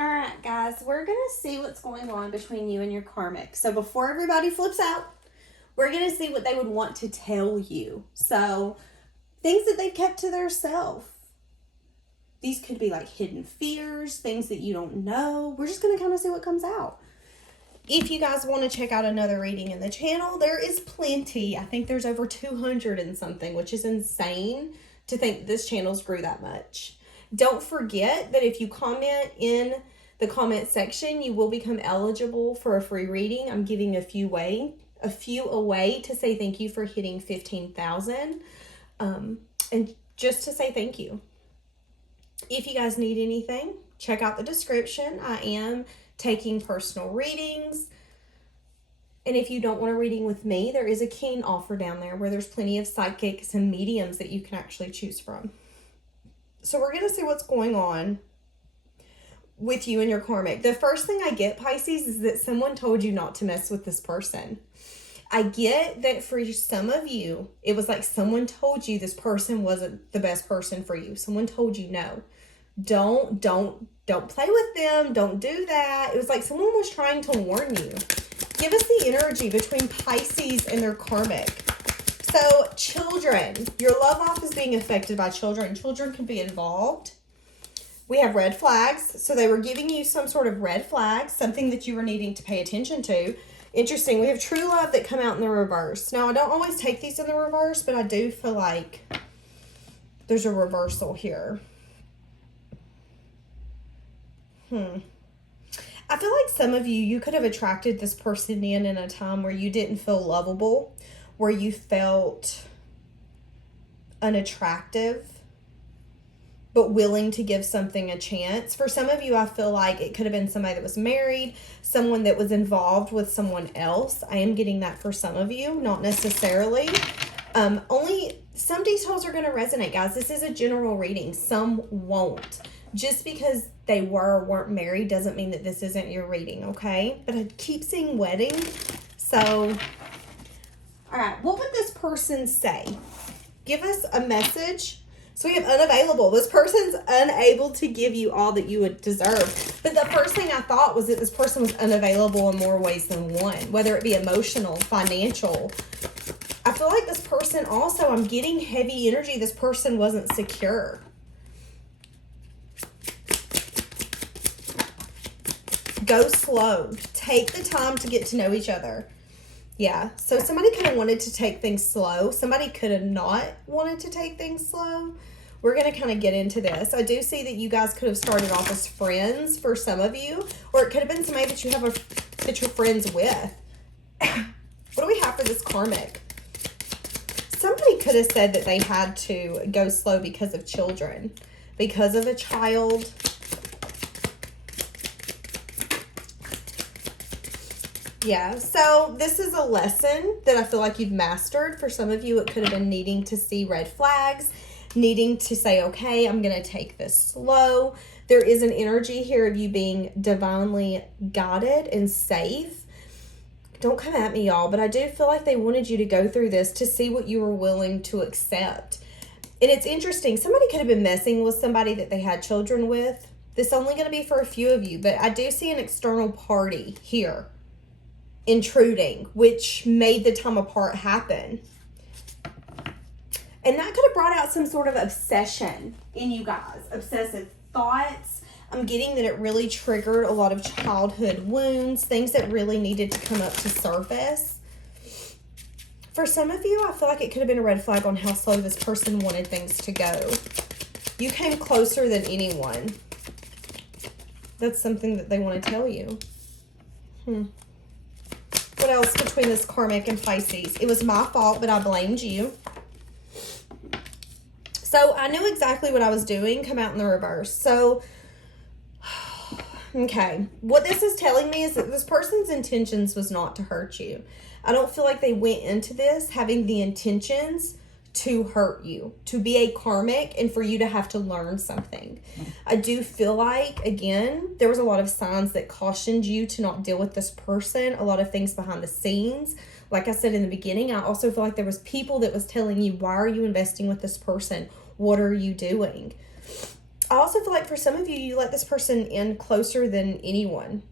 All right, guys, we're going to see what's going on between you and your karmic. So before everybody flips out, we're going to see what they would want to tell you. So things that they've kept to themselves. These could be like hidden fears, things that you don't know. We're just going to kind of see what comes out. If you guys want to check out another reading in the channel, there is plenty. I think there's over 200 and something, which is insane to think this channel's grew that much. Don't forget that if you comment in the comment section, you will become eligible for a free reading. I'm giving a few away to say thank you for hitting 15,000. And just to say thank you. If you guys need anything, check out the description. I am taking personal readings. And if you don't want a reading with me, there is a keen offer down there where there's plenty of psychics and mediums that you can actually choose from. So we're going to see what's going on with you and your karmic. The first thing I get, Pisces, is that someone told you not to mess with this person. I get that for some of you, it was like someone told you this person wasn't the best person for you. Someone told you no. Don't play with them. Don't do that. It was like someone was trying to warn you. Give us the energy between Pisces and their karmic. So, children. Your love life is being affected by children. Children can be involved. We have red flags. So, they were giving you some sort of red flags, something that you were needing to pay attention to. Interesting. We have true love that come out in the reverse. Now, I don't always take these in the reverse, but I do feel like there's a reversal here. I feel like some of you could have attracted this person in a time where you didn't feel lovable, where you felt unattractive, but willing to give something a chance. For some of you, I feel like it could have been somebody that was married, someone that was involved with someone else. I am getting that for some of you, not necessarily. Only some details are going to resonate, guys. This is a general reading. Some won't. Just because they were or weren't married doesn't mean that this isn't your reading, okay? But I keep seeing wedding. So, all right, what would this person say? Give us a message. So we have unavailable. This person's unable to give you all that you would deserve. But the first thing I thought was that this person was unavailable in more ways than one, whether it be emotional, financial. I feel like this person also, I'm getting heavy energy. This person wasn't secure. Go slow. Take the time to get to know each other. Yeah, so somebody could have wanted to take things slow. Somebody could have not wanted to take things slow. We're going to kind of get into this. I do see that you guys could have started off as friends for some of you, or it could have been somebody that you have that you're friends with. What do we have for this karmic? Somebody could have said that they had to go slow because of children, because of a child. Yeah, so this is a lesson that I feel like you've mastered. For some of you, it could have been needing to see red flags, needing to say, okay, I'm going to take this slow. There is an energy here of you being divinely guided and safe. Don't come at me, y'all, but I do feel like they wanted you to go through this to see what you were willing to accept. And it's interesting. Somebody could have been messing with somebody that they had children with. This is only going to be for a few of you, but I do see an external party here intruding, which made the time apart happen. And that could have brought out some sort of obsession in you guys. Obsessive thoughts. I'm getting that it really triggered a lot of childhood wounds, things that really needed to come up to surface. For some of you, I feel like it could have been a red flag on how slow this person wanted things to go. You came closer than anyone. That's something that they want to tell you. What else between this karmic and Pisces? It was my fault, but I blamed you. So I knew exactly what I was doing. Come out in the reverse. So, okay. What this is telling me is that this person's intentions was not to hurt you. I don't feel like they went into this having the intentions to hurt you, to be a karmic, and for you to have to learn something. I do feel like, again, there was a lot of signs that cautioned you to not deal with this person, a lot of things behind the scenes. Like I said in the beginning, I also feel like there was people that was telling you, why are you investing with this person? What are you doing? I also feel like for some of you, you let this person in closer than anyone,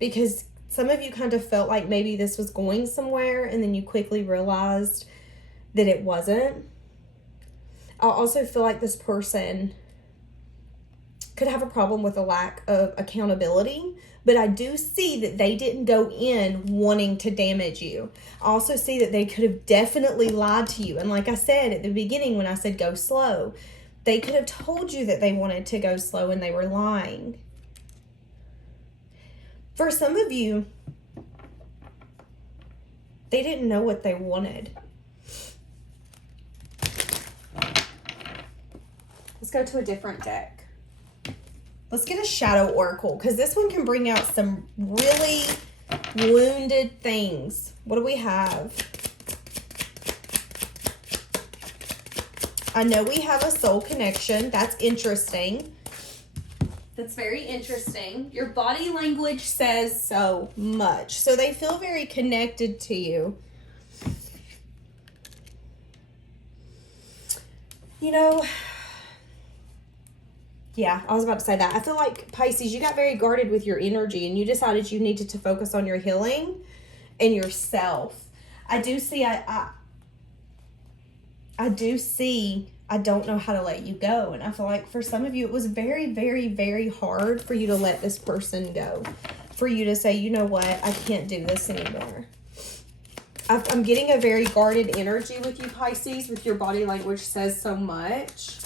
because some of you kind of felt like maybe this was going somewhere and then you quickly realized that it wasn't. I also feel like this person could have a problem with a lack of accountability, but I do see that they didn't go in wanting to damage you. I also see that they could have definitely lied to you. And like I said at the beginning when I said go slow, they could have told you that they wanted to go slow and they were lying. For some of you, they didn't know what they wanted. Let's go to a different deck. Let's get a shadow oracle, because this one can bring out some really wounded things. What do we have? I know we have a soul connection. That's interesting. That's very interesting. Your body language says so much. So they feel very connected to you. You know, yeah, I was about to say that. I feel like, Pisces, you got very guarded with your energy and you decided you needed to focus on your healing and yourself. I do see, I do see, I don't know how to let you go. And I feel like for some of you, it was very, very, very hard for you to let this person go. For you to say, you know what, I can't do this anymore. I'm getting a very guarded energy with you, Pisces, with your body language says so much.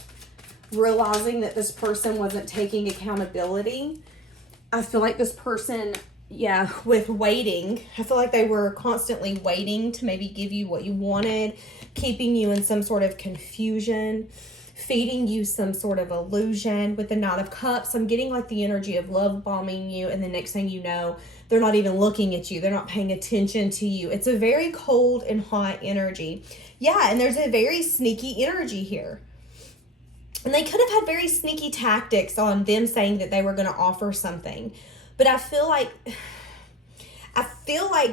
Realizing that this person wasn't taking accountability. I feel like this person, yeah, with waiting, I feel like they were constantly waiting to maybe give you what you wanted, keeping you in some sort of confusion, feeding you some sort of illusion. With the Knight of Cups, I'm getting like the energy of love bombing you, and the next thing you know, they're not even looking at you. They're not paying attention to you. It's a very cold and hot energy. Yeah, and there's a very sneaky energy here. And they could have had very sneaky tactics on them saying that they were going to offer something. But I feel like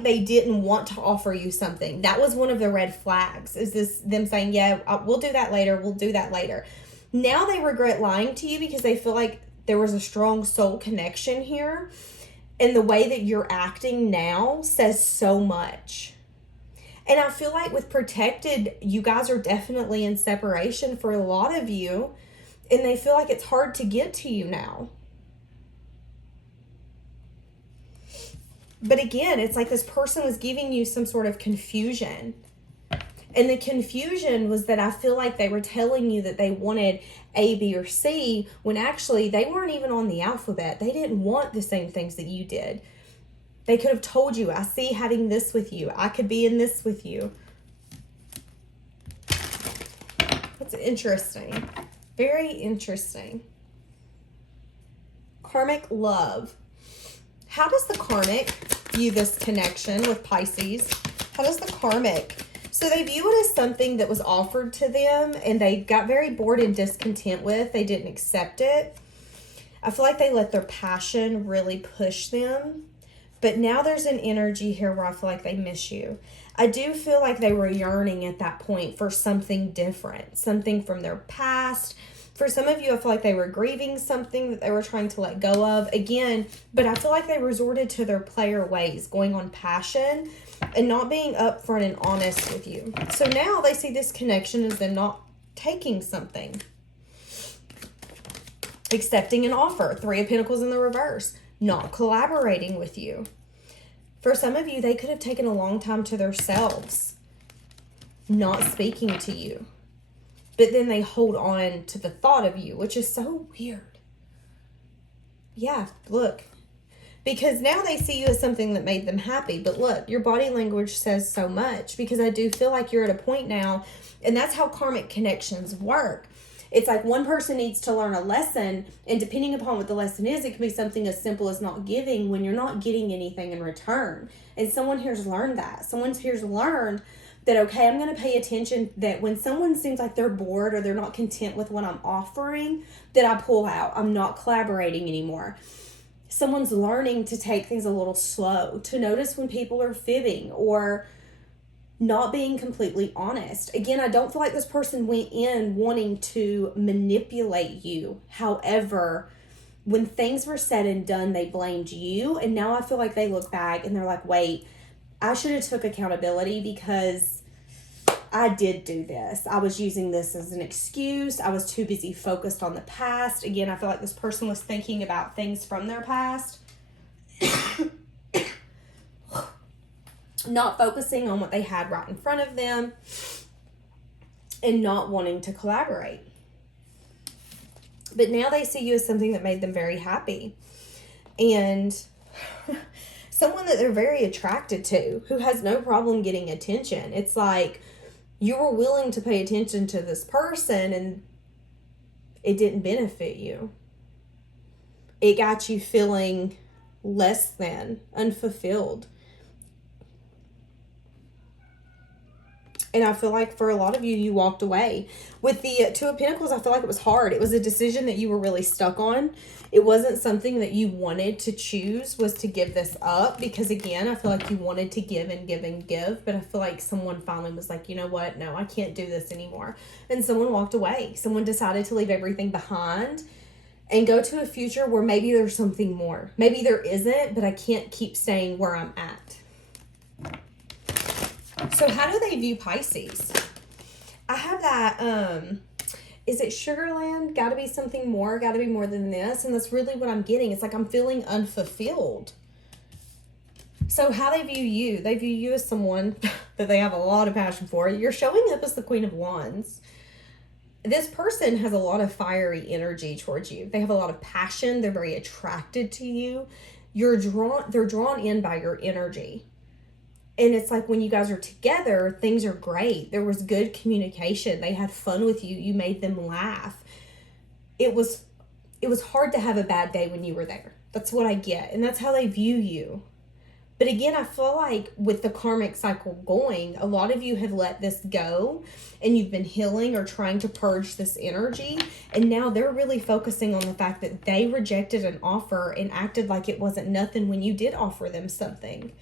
they didn't want to offer you something. That was one of the red flags. Is this them saying, yeah, we'll do that later. We'll do that later. Now they regret lying to you because they feel like there was a strong soul connection here. And the way that you're acting now says so much. And I feel like with Protected, you guys are definitely in separation for a lot of you. And they feel like it's hard to get to you now. But again, it's like this person was giving you some sort of confusion. And the confusion was that I feel like they were telling you that they wanted A, B, or C, when actually they weren't even on the alphabet. They didn't want the same things that you did. They could have told you, I see having this with you. I could be in this with you. That's interesting. Very interesting. Karmic Love. How does the Karmic view this connection with Pisces? How does the Karmic? So they view it as something that was offered to them and they got very bored and discontent with. They didn't accept it. I feel like they let their passion really push them. But now there's an energy here where I feel like they miss you. I do feel like they were yearning at that point for something different, something from their past. For some of you, I feel like they were grieving something that they were trying to let go of. Again, but I feel like they resorted to their player ways, going on passion and not being upfront and honest with you. So now they see this connection as them not taking something. Accepting an offer. 3 of Pentacles in the reverse. Not collaborating with you. For some of you, they could have taken a long time to themselves, not speaking to you. But then they hold on to the thought of you, which is so weird. Yeah, look. Because now they see you as something that made them happy. But look, your body language says so much. Because I do feel like you're at a point now, and that's how karmic connections work. It's like one person needs to learn a lesson, and depending upon what the lesson is, it can be something as simple as not giving when you're not getting anything in return. And someone here's learned that. Someone here's learned that, okay, I'm going to pay attention that when someone seems like they're bored or they're not content with what I'm offering, that I pull out. I'm not collaborating anymore. Someone's learning to take things a little slow, to notice when people are fibbing or not being completely honest. Again, I don't feel like this person went in wanting to manipulate you. However, when things were said and done, they blamed you. And now I feel like they look back and they're like, wait, I should have took accountability because I did do this. I was using this as an excuse. I was too busy focused on the past. Again, I feel like this person was thinking about things from their past. Not focusing on what they had right in front of them. And not wanting to collaborate. But now they see you as something that made them very happy. And someone that they're very attracted to, who has no problem getting attention. It's like you were willing to pay attention to this person and it didn't benefit you. It got you feeling less than, unfulfilled. And I feel like for a lot of you, you walked away. With the Two of Pentacles, I feel like it was hard. It was a decision that you were really stuck on. It wasn't something that you wanted to choose, was to give this up. Because again, I feel like you wanted to give and give and give. But I feel like someone finally was like, you know what? No, I can't do this anymore. And someone walked away. Someone decided to leave everything behind and go to a future where maybe there's something more. Maybe there isn't, but I can't keep staying where I'm at. So how do they view Pisces? I have that, is it Sugarland? Got to be something more, got to be more than this. And that's really what I'm getting. It's like I'm feeling unfulfilled. So how they view you, they view you as someone that they have a lot of passion for. You're showing up as the Queen of Wands. This person has a lot of fiery energy towards you. They have a lot of passion. They're very attracted to you. They're drawn in by your energy. And it's like when you guys are together, things are great. There was good communication. They had fun with you. You made them laugh. It was hard to have a bad day when you were there. That's what I get. And that's how they view you. But again, I feel like with the karmic cycle going, a lot of you have let this go and you've been healing or trying to purge this energy. And now they're really focusing on the fact that they rejected an offer and acted like it wasn't nothing when you did offer them something.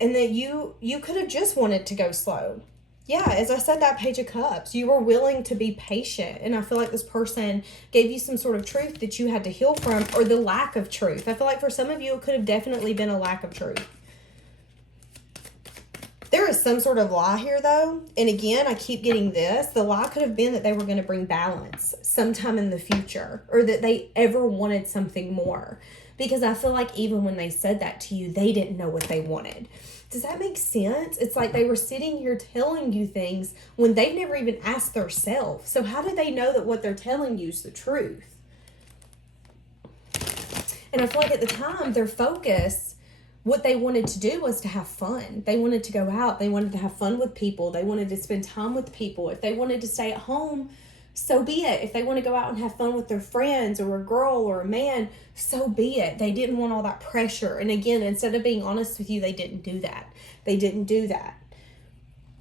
And that you could have just wanted to go slow. Yeah, as I said, that Page of Cups, you were willing to be patient. And I feel like this person gave you some sort of truth that you had to heal from, or the lack of truth. I feel like for some of you, it could have definitely been a lack of truth. There is some sort of lie here, though. And again, I keep getting this. The lie could have been that they were going to bring balance sometime in the future, or that they ever wanted something more. Because I feel like even when they said that to you, they didn't know what they wanted. Does that make sense? It's like they were sitting here telling you things when they've never even asked themselves. So how do they know that what they're telling you is the truth? And I feel like at the time, their focus, what they wanted to do was to have fun. They wanted to go out. They wanted to have fun with people. They wanted to spend time with people. If they wanted to stay at home, so be it. If they want to go out and have fun with their friends or a girl or a man, so be it. They didn't want all that pressure. And again, instead of being honest with you, they didn't do that. They didn't do that.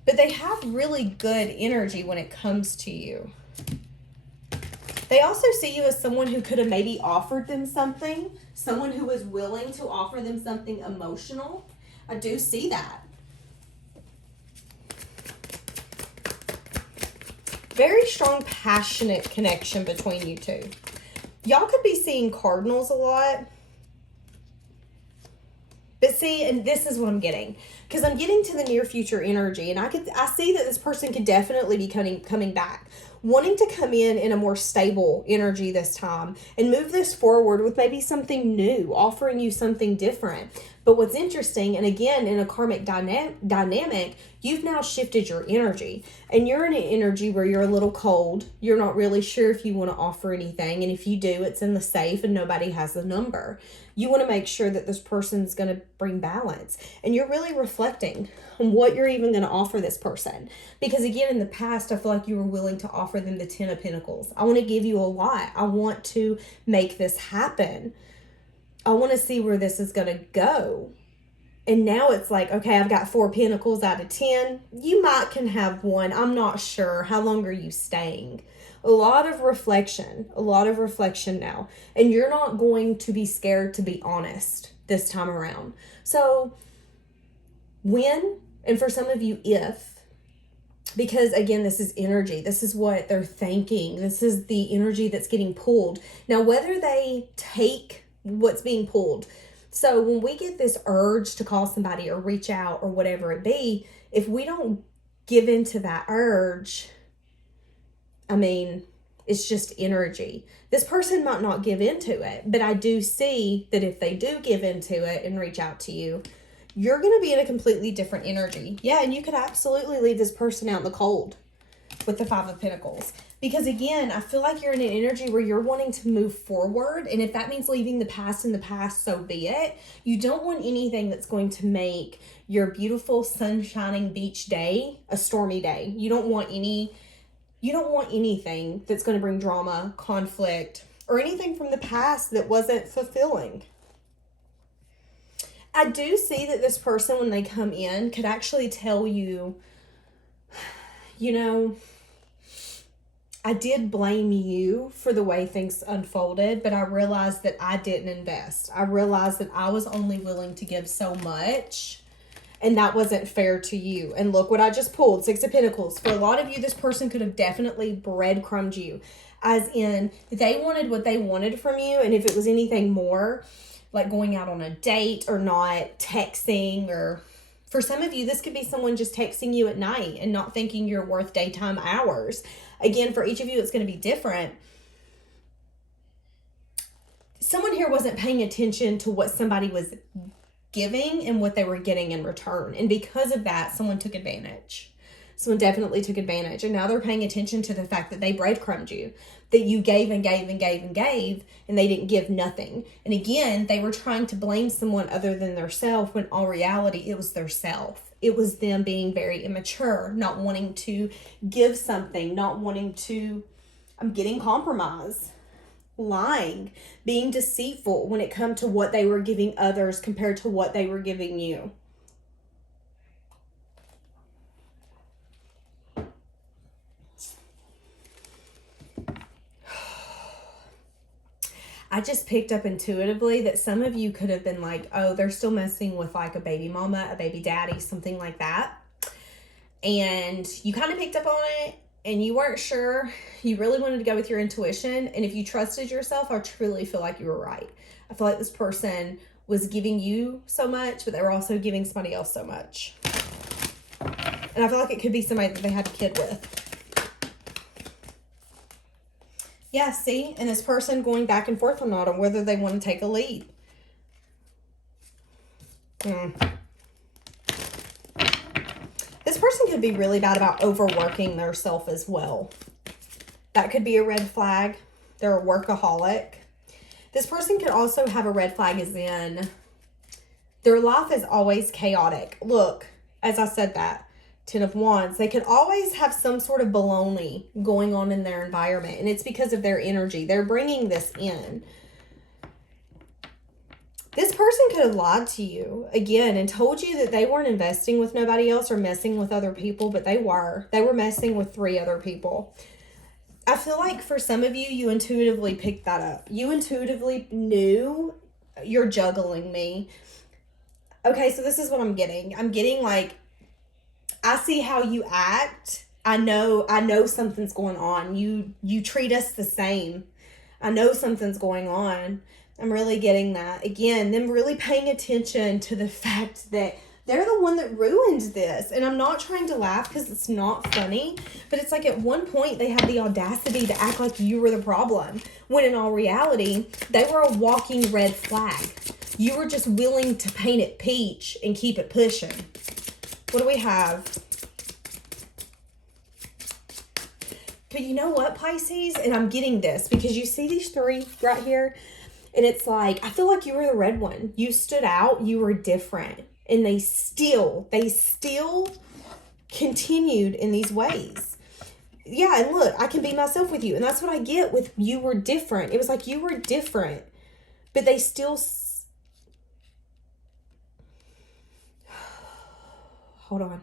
But they have really good energy when it comes to you. They also see you as someone who could have maybe offered them something. Someone who was willing to offer them something emotional. I do see that. Very strong, passionate connection between you two. Y'all could be seeing cardinals a lot. But see, and this is what I'm getting. Because I'm getting to the near future energy. And I see that this person could definitely be coming back. Wanting to come in a more stable energy this time. And move this forward with maybe something new. Offering you something different. But what's interesting, and again, in a karmic dynamic, you've now shifted your energy. And you're in an energy where you're a little cold. You're not really sure if you want to offer anything. And if you do, it's in the safe and nobody has the number. You want to make sure that this person's going to bring balance. And you're really reflecting on what you're even going to offer this person. Because again, in the past, I feel like you were willing to offer them the 10 of Pentacles. I want to give you a lot. I want to make this happen. I want to see where this is going to go. And now it's like, okay, I've got 4 Pentacles out of 10. You might can have one. I'm not sure. How long are you staying? A lot of reflection now. And you're not going to be scared to be honest this time around. So when And for some of you, because again, this is energy. This is what they're thinking. This is the energy that's getting pulled. Now, whether they take what's being pulled. So when we get this urge to call somebody or reach out or whatever it be, if we don't give into that urge, I mean, it's just energy. This person might not give into it, but I do see that if they do give into it and reach out to you, you're going to be in a completely different energy. Yeah, and you could absolutely leave this person out in the cold with the Five of Pentacles. Because again, I feel like you're in an energy where you're wanting to move forward. And if that means leaving the past in the past, so be it. You don't want anything that's going to make your beautiful sun-shining beach day a stormy day. You don't want anything that's going to bring drama, conflict, or anything from the past that wasn't fulfilling. I do see that this person, when they come in, could actually tell you, I did blame you for the way things unfolded, but I realized that I didn't invest. I realized that I was only willing to give so much, and that wasn't fair to you. And look what I just pulled, Six of Pentacles. For a lot of you, this person could have definitely breadcrumbed you, as in they wanted what they wanted from you, and if it was anything more, like going out on a date or not texting, or for some of you, this could be someone just texting you at night and not thinking you're worth daytime hours. Again, for each of you, it's going to be different. Someone here wasn't paying attention to what somebody was giving and what they were getting in return. And because of that, someone took advantage. Someone definitely took advantage. And now they're paying attention to the fact that they breadcrumbed you, that you gave and gave and gave and gave, and they didn't give nothing. And again, they were trying to blame someone other than their self, when all reality, it was their self. It was them being very immature, not wanting to give something, not wanting to, I'm getting compromised, lying, being deceitful when it come to what they were giving others compared to what they were giving you. I just picked up intuitively that some of you could have been like, oh, they're still messing with like a baby mama, a baby daddy, something like that. And you kind of picked up on it and you weren't sure. You really wanted to go with your intuition. And if you trusted yourself, I truly feel like you were right. I feel like this person was giving you so much, but they were also giving somebody else so much. And I feel like it could be somebody that they had a kid with. Yeah, see? And this person going back and forth on whether they want to take a lead. This person could be really bad about overworking their self as well. That could be a red flag. They're a workaholic. This person could also have a red flag as in their life is always chaotic. Look, as I said that, 10 of Wands, they could always have some sort of baloney going on in their environment. And it's because of their energy. They're bringing this in. This person could have lied to you again and told you that they weren't investing with nobody else or messing with other people, but they were. They were messing with 3 other people. I feel like for some of you, you intuitively picked that up. You intuitively knew you're juggling me. Okay, so this is what I'm getting. I'm getting like, I see how you act. I know something's going on. You treat us the same. I know something's going on. I'm really getting that. Again, them really paying attention to the fact that they're the one that ruined this. And I'm not trying to laugh because it's not funny, but it's like at one point they had the audacity to act like you were the problem, when in all reality, they were a walking red flag. You were just willing to paint it peach and keep it pushing. What do we have? But you know what, Pisces? And I'm getting this because you see these 3 right here. And it's like, I feel like you were the red one. You stood out. You were different. And they still continued in these ways. Yeah, and look, I can be myself with you. And that's what I get with you were different. It was like you were different. But they still... Hold on.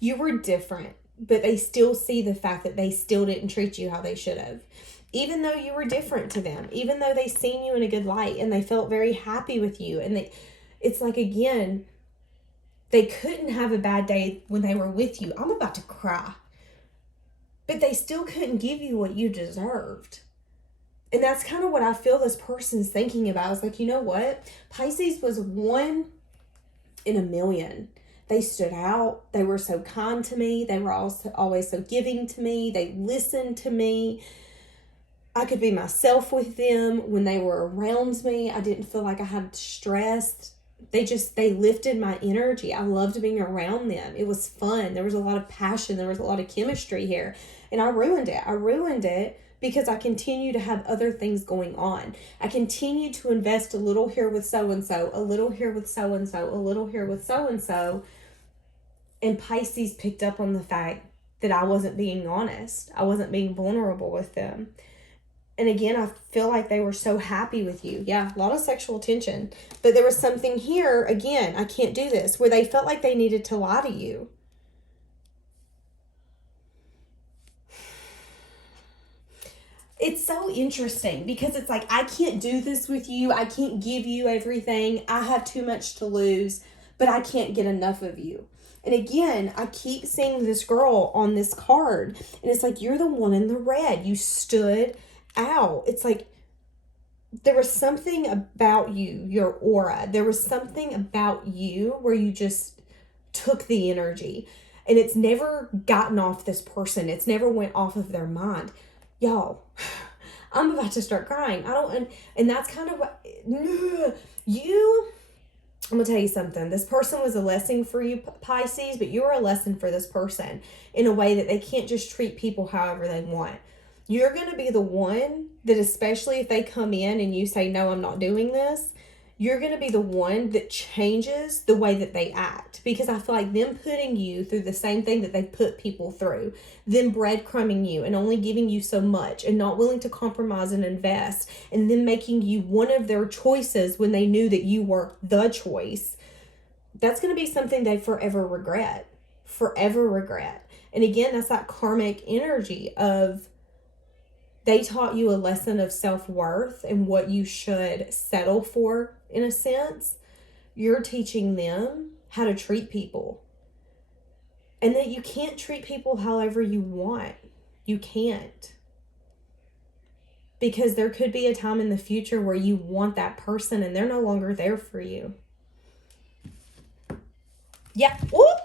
You were different, but they still see the fact that they still didn't treat you how they should have. Even though you were different to them, even though they seen you in a good light and they felt very happy with you. And it's like, again, They couldn't have a bad day when they were with you. I'm about to cry. But they still couldn't give you what you deserved. And that's kind of what I feel this person's thinking about. It's like, you know what? Pisces was 1 in a million. They stood out. They were so kind to me. They were also always so giving to me. They listened to me. I could be myself with them when they were around me. I didn't feel like I had stress. They lifted my energy. I loved being around them. It was fun. There was a lot of passion. There was a lot of chemistry here. And I ruined it. I ruined it because I continue to have other things going on. I continue to invest a little here with so-and-so, a little here with so-and-so, a little here with so-and-so. And Pisces picked up on the fact that I wasn't being honest. I wasn't being vulnerable with them. And again, I feel like they were so happy with you. Yeah, a lot of sexual tension. But there was something here, again, I can't do this, where they felt like they needed to lie to you. It's so interesting because it's like, I can't do this with you. I can't give you everything. I have too much to lose, but I can't get enough of you. And again, I keep seeing this girl on this card, and it's like, you're the one in the red. You stood out. It's like there was something about you, your aura. There was something about you where you just took the energy, and it's never gotten off this person. It's never went off of their mind. Y'all, I'm about to start crying. And that's kind of what I'm going to tell you something. This person was a lesson for you, Pisces, but you were a lesson for this person in a way that they can't just treat people however they want. You're going to be the one that, especially if they come in and you say, no, I'm not doing this, you're going to be the one that changes the way that they act. Because I feel like them putting you through the same thing that they put people through, them breadcrumbing you and only giving you so much and not willing to compromise and invest, and then making you one of their choices when they knew that you were the choice, that's going to be something they forever regret. Forever regret. And again, that's that karmic energy of, they taught you a lesson of self-worth and what you should settle for, in a sense. You're teaching them how to treat people. And that you can't treat people however you want. You can't. Because there could be a time in the future where you want that person and they're no longer there for you. Yeah. Whoop.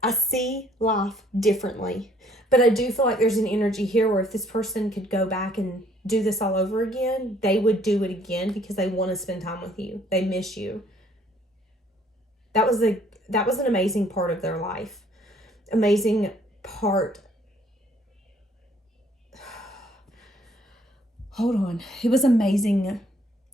I see life differently. But I do feel like there's an energy here where if this person could go back and do this all over again, they would do it again because they want to spend time with you. They miss you. That was an amazing part of their life. Amazing part. Hold on. It was amazing.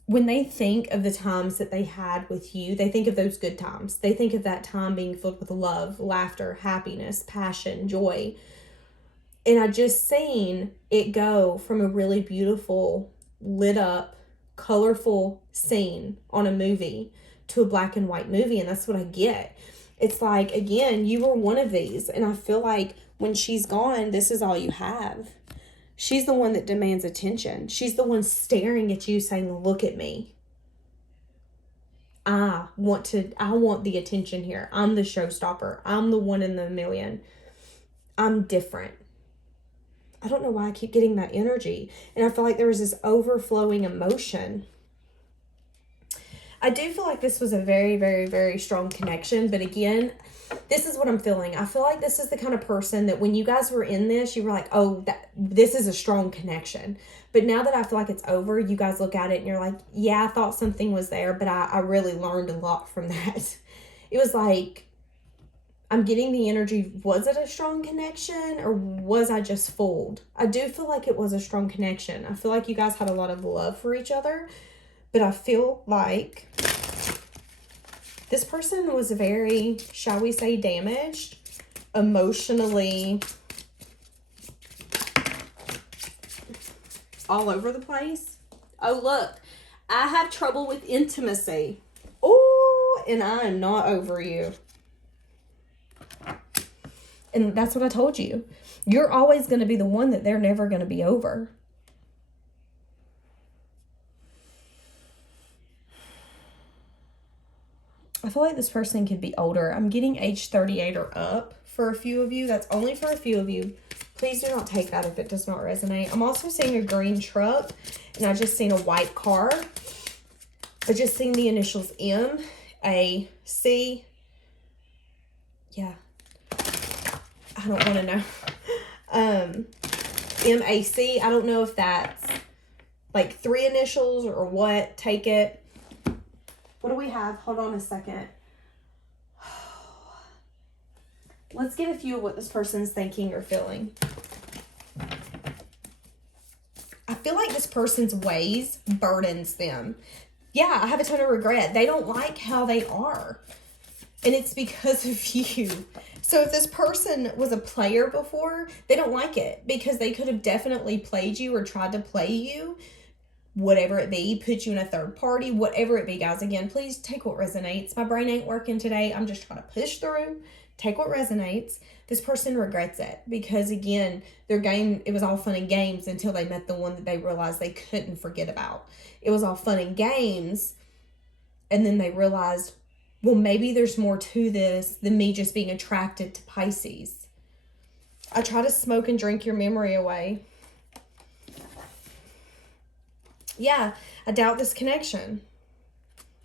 When they think of the times that they had with you, they think of those good times. They think of that time being filled with love, laughter, happiness, passion, joy. And I just seen it go from a really beautiful, lit up, colorful scene on a movie to a black and white movie. And that's what I get. It's like, again, you were one of these. And I feel like when she's gone, this is all you have. She's the one that demands attention. She's the one staring at you saying, look at me. I want the attention here. I'm the showstopper. I'm the one in the million. I'm different. I don't know why I keep getting that energy. And I feel like there was this overflowing emotion. I do feel like this was a very, very, very strong connection. But again, this is what I'm feeling. I feel like this is the kind of person that when you guys were in this, you were like, oh, this is a strong connection. But now that I feel like it's over, you guys look at it and you're like, yeah, I thought something was there, but I really learned a lot from that. It was like, I'm getting the energy, was it a strong connection or was I just fooled? I do feel like it was a strong connection. I feel like you guys had a lot of love for each other, but I feel like this person was very, shall we say, damaged, emotionally, all over the place. Oh, look, I have trouble with intimacy. Oh, and I am not over you. And that's what I told you. You're always going to be the one that they're never going to be over. I feel like this person could be older. I'm getting age 38 or up for a few of you. That's only for a few of you. Please do not take that if it does not resonate. I'm also seeing a green truck, and I just seen a white car. I just seen the initials M, A, C. Yeah. I don't want to know. M-A-C. I don't know if that's like 3 initials or what. Take it. What do we have? Hold on a second. Let's get a few of what this person's thinking or feeling. I feel like this person's ways burdens them. Yeah, I have a ton of regret. They don't like how they are. And it's because of you. So if this person was a player before, they don't like it because they could have definitely played you or tried to play you. Whatever it be, put you in a third party, whatever it be, guys. Again, please take what resonates. My brain ain't working today. I'm just trying to push through. Take what resonates. This person regrets it because, again, their game, it was all fun and games until they met the one that they realized they couldn't forget about. It was all fun and games, and then they realized, well, maybe there's more to this than me just being attracted to Pisces. I try to smoke and drink your memory away. Yeah, I doubt this connection.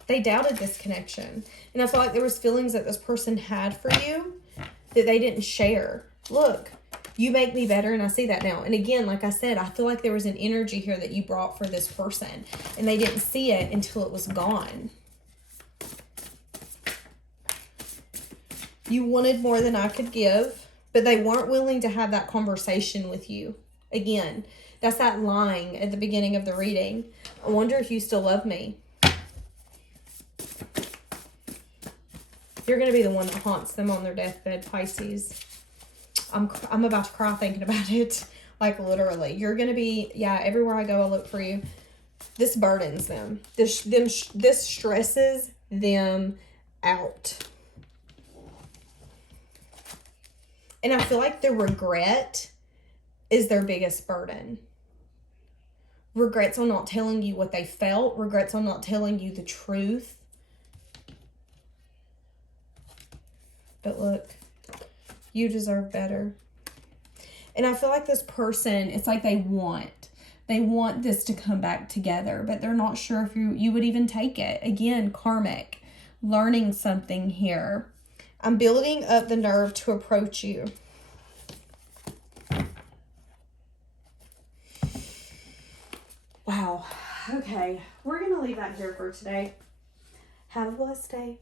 They doubted this connection. And I feel like there was feelings that this person had for you that they didn't share. Look, you make me better, and I see that now. And again, like I said, I feel like there was an energy here that you brought for this person, and they didn't see it until it was gone. You wanted more than I could give, but they weren't willing to have that conversation with you. Again, that's that line at the beginning of the reading. I wonder if you still love me. You're going to be the one that haunts them on their deathbed, Pisces. I'm about to cry thinking about it. Like, literally. You're going to be, yeah, everywhere I go, I look for you. This burdens them. This stresses them out. And I feel like the regret is their biggest burden. Regrets on not telling you what they felt. Regrets on not telling you the truth. But look, you deserve better. And I feel like this person, it's like they want this to come back together, but they're not sure if you would even take it. Again, karmic, learning something here. I'm building up the nerve to approach you. Wow. Okay. We're going to leave that here for today. Have a blessed day.